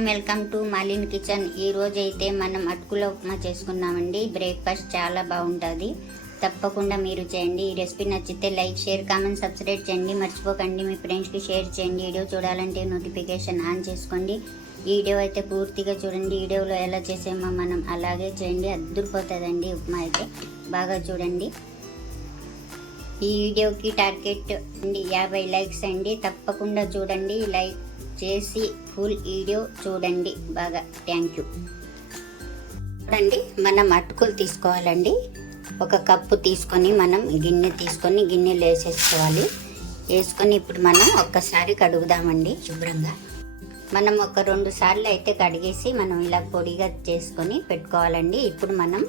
Welcome to Malin kitchen ఈరోజు అయితే మనం అటుకుల ఉప్మా చేసుకున్నామండి బ్రేక్ఫాస్ట్ చాలా బాగుంటుంది. తప్పకుండా మీరు చేయండి. ఈ రెసిపీ నచ్చితే లైక్ షేర్ కామెంట్ సబ్స్క్రైబ్ చేయండి. మర్చిపోకండి మీ ఫ్రెండ్స్కి షేర్ చేయండి. వీడియో చూడాలంటే నోటిఫికేషన్ ఆన్ చేసుకోండి. ఈ వీడియో అయితే పూర్తిగా చూడండి. వీడియోలో ఎలా చేసామో మనం అలాగే చేయండి. అద్దరిపోతుందండి ఉప్మా అయితే. బాగా చూడండి. ఈ వీడియోకి టార్గెట్ అండి యాభై లైక్స్ అండి. తప్పకుండా చూడండి. లైక్ చేసి ఫుల్ వీడియో చూడండి. బాగా థ్యాంక్ యూ చూడండి మనం అటుకులు తీసుకోవాలండి. ఒక కప్పు తీసుకొని మనం గిన్నె తీసుకొని గిన్నెలో వేసేసుకోవాలి వేసుకొని ఇప్పుడు మనం ఒక్కసారి కడుగుదామండి శుభ్రంగా. మనం ఒక రెండు సార్లు అయితే కడిగేసి మనం ఇలా పొడిగా చేసుకొని పెట్టుకోవాలండి. ఇప్పుడు మనం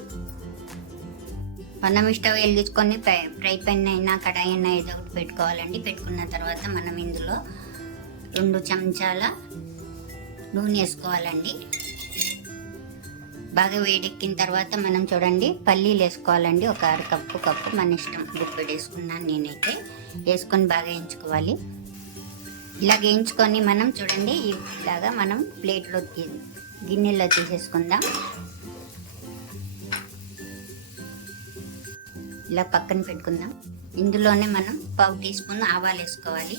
మనం స్టవ్ వెలిగించుకొని ఫ్రై ఫ్రై పెన్ అయినా కడాయి అయినా ఏదో ఒకటి పెట్టుకోవాలండి. పెట్టుకున్న తర్వాత మనం ఇందులో రెండు చెంచాల నూనె వేసుకోవాలండి. బాగా వేడెక్కిన తర్వాత మనం చూడండి పల్లీలు వేసుకోవాలండి. ఒక అర కప్పు కప్పు మన ఇష్టం గుప్పెడు వేసుకున్నాను నేనైతే. వేసుకొని బాగా వేయించుకోవాలి. ఇలా వేయించుకొని మనం చూడండి ఇలాగా మనం ప్లేట్లో గిన్నెలో తీసేసుకుందాం. ఇలా పక్కన పెట్టుకుందాం. ఇందులోనే మనం పావు టీ స్పూన్ ఆవాలు వేసుకోవాలి.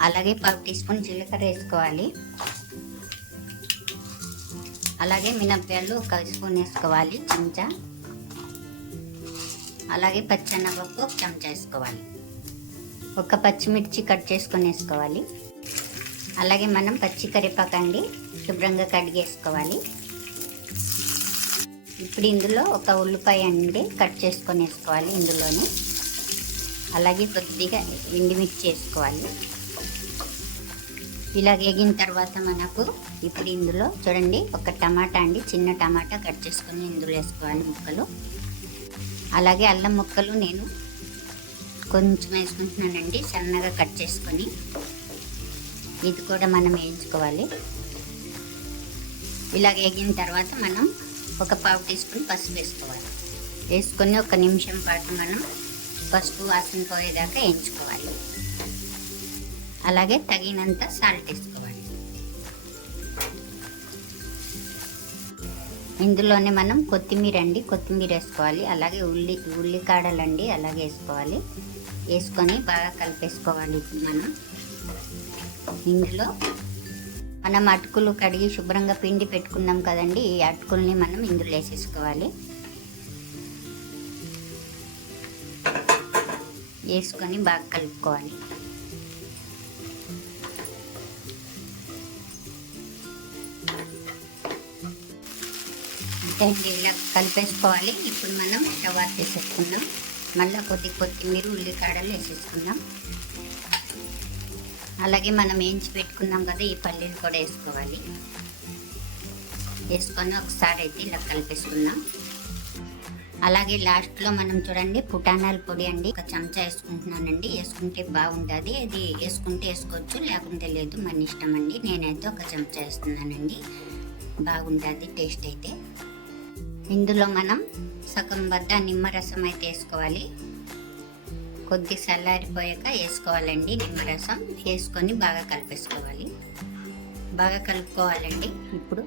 అలాగే పావు టీ స్పూన్ జీలకర్ర వేసుకోవాలి. అలాగే మినప్పాలు ఒక స్పూన్ వేసుకోవాలి చెంచా. అలాగే పచ్చెనగపప్పు ఒక చెంచా వేసుకోవాలి. ఒక పచ్చిమిర్చి కట్ చేసుకొని వేసుకోవాలి. అలాగే మనం పచ్చి కరివేపాకండి శుభ్రంగా కడిగేసుకోవాలి ఇప్పుడు ఇందులో ఒక ఉల్లిపాయ అండి కట్ చేసుకొని వేసుకోవాలి ఇందులోనే. అలాగే కొద్దిగా ఎండుమిర్చి వేసుకోవాలి. ఇలా వేగిన తర్వాత మనకు ఇప్పుడు ఇందులో చూడండి ఒక టమాటా అండి చిన్న టమాటా కట్ చేసుకొని ఇందులో వేసుకోవాలి ముక్కలు. అలాగే అల్లం ముక్కలు నేను కొంచెం వేసుకుంటున్నానండి సన్నగా కట్ చేసుకొని. ఇది కూడా మనం వేయించుకోవాలి. ఇలా వేగిన తర్వాత మనం ఒక పావు టీ స్పూన్ పసుపు వేసుకోవాలి. వేసుకొని ఒక నిమిషం పాటు మనం పసుపు వాసన పోయేదాకా వేయించుకోవాలి. అలాగే తగినంత సాల్ట్ వేసుకోవాలి. ఇందులోనే మనం కొత్తిమీర అండి కొత్తిమీర వేసుకోవాలి. అలాగే ఉల్లి ఉల్లికాడలండి అలాగే వేసుకోవాలి. వేసుకొని బాగా కలిపేసుకోవాలి మనం. ఇందులో మనం అటుకులు కడిగి శుభ్రంగా పిండి పెట్టుకున్నాం కదండి ఈ అటుకుల్ని మనం ఇందులో వేసేసుకోవాలి. వేసుకొని బాగా కలుపుకోవాలి. అంతే ఇలా కలిపేసుకోవాలి. ఇప్పుడు మనం స్టవ్ ఆఫ్ చేసేసుకుందాం మళ్ళీ కొద్ది కొత్తిమీర ఉల్లికాడలు వేసేసుకుందాం. అలాగే మనం వేయించి పెట్టుకున్నాం కదా ఈ పల్లీలు కూడా వేసుకోవాలి. వేసుకొని ఒకసారి అయితే ఇలా కలిపేసుకుందాం. అలాగే లాస్ట్లో మనం చూడండి పుటానాల పొడి అండి. ఒక చెంచా వేసుకుంటున్నానండి. వేసుకుంటే బాగుంటుంది. అది వేసుకుంటే వేసుకోవచ్చు లేకుంటే లేదు. మన ఇష్టం అండి. నేనైతే ఒక చెంచా వేస్తున్నానండి. బాగుంటుంది టేస్ట్ అయితే. ఇందులో మనం సగం వద్ద నిమ్మరసం అయితే వేసుకోవాలి. కొద్ది చల్లారిపోయాక వేసుకోవాలండి నిమ్మరసం. వేసుకొని బాగా కలిపేసుకోవాలి. బాగా కలుపుకోవాలండి. ఇప్పుడు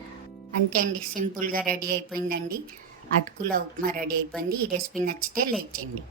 అంతే అండి సింపుల్గా రెడీ అయిపోయిందండి. అటుకుల ఉప్మా రెడీ అయిపోయింది. ఈ రెసిపీ నచ్చితే లైక్ చేయండి.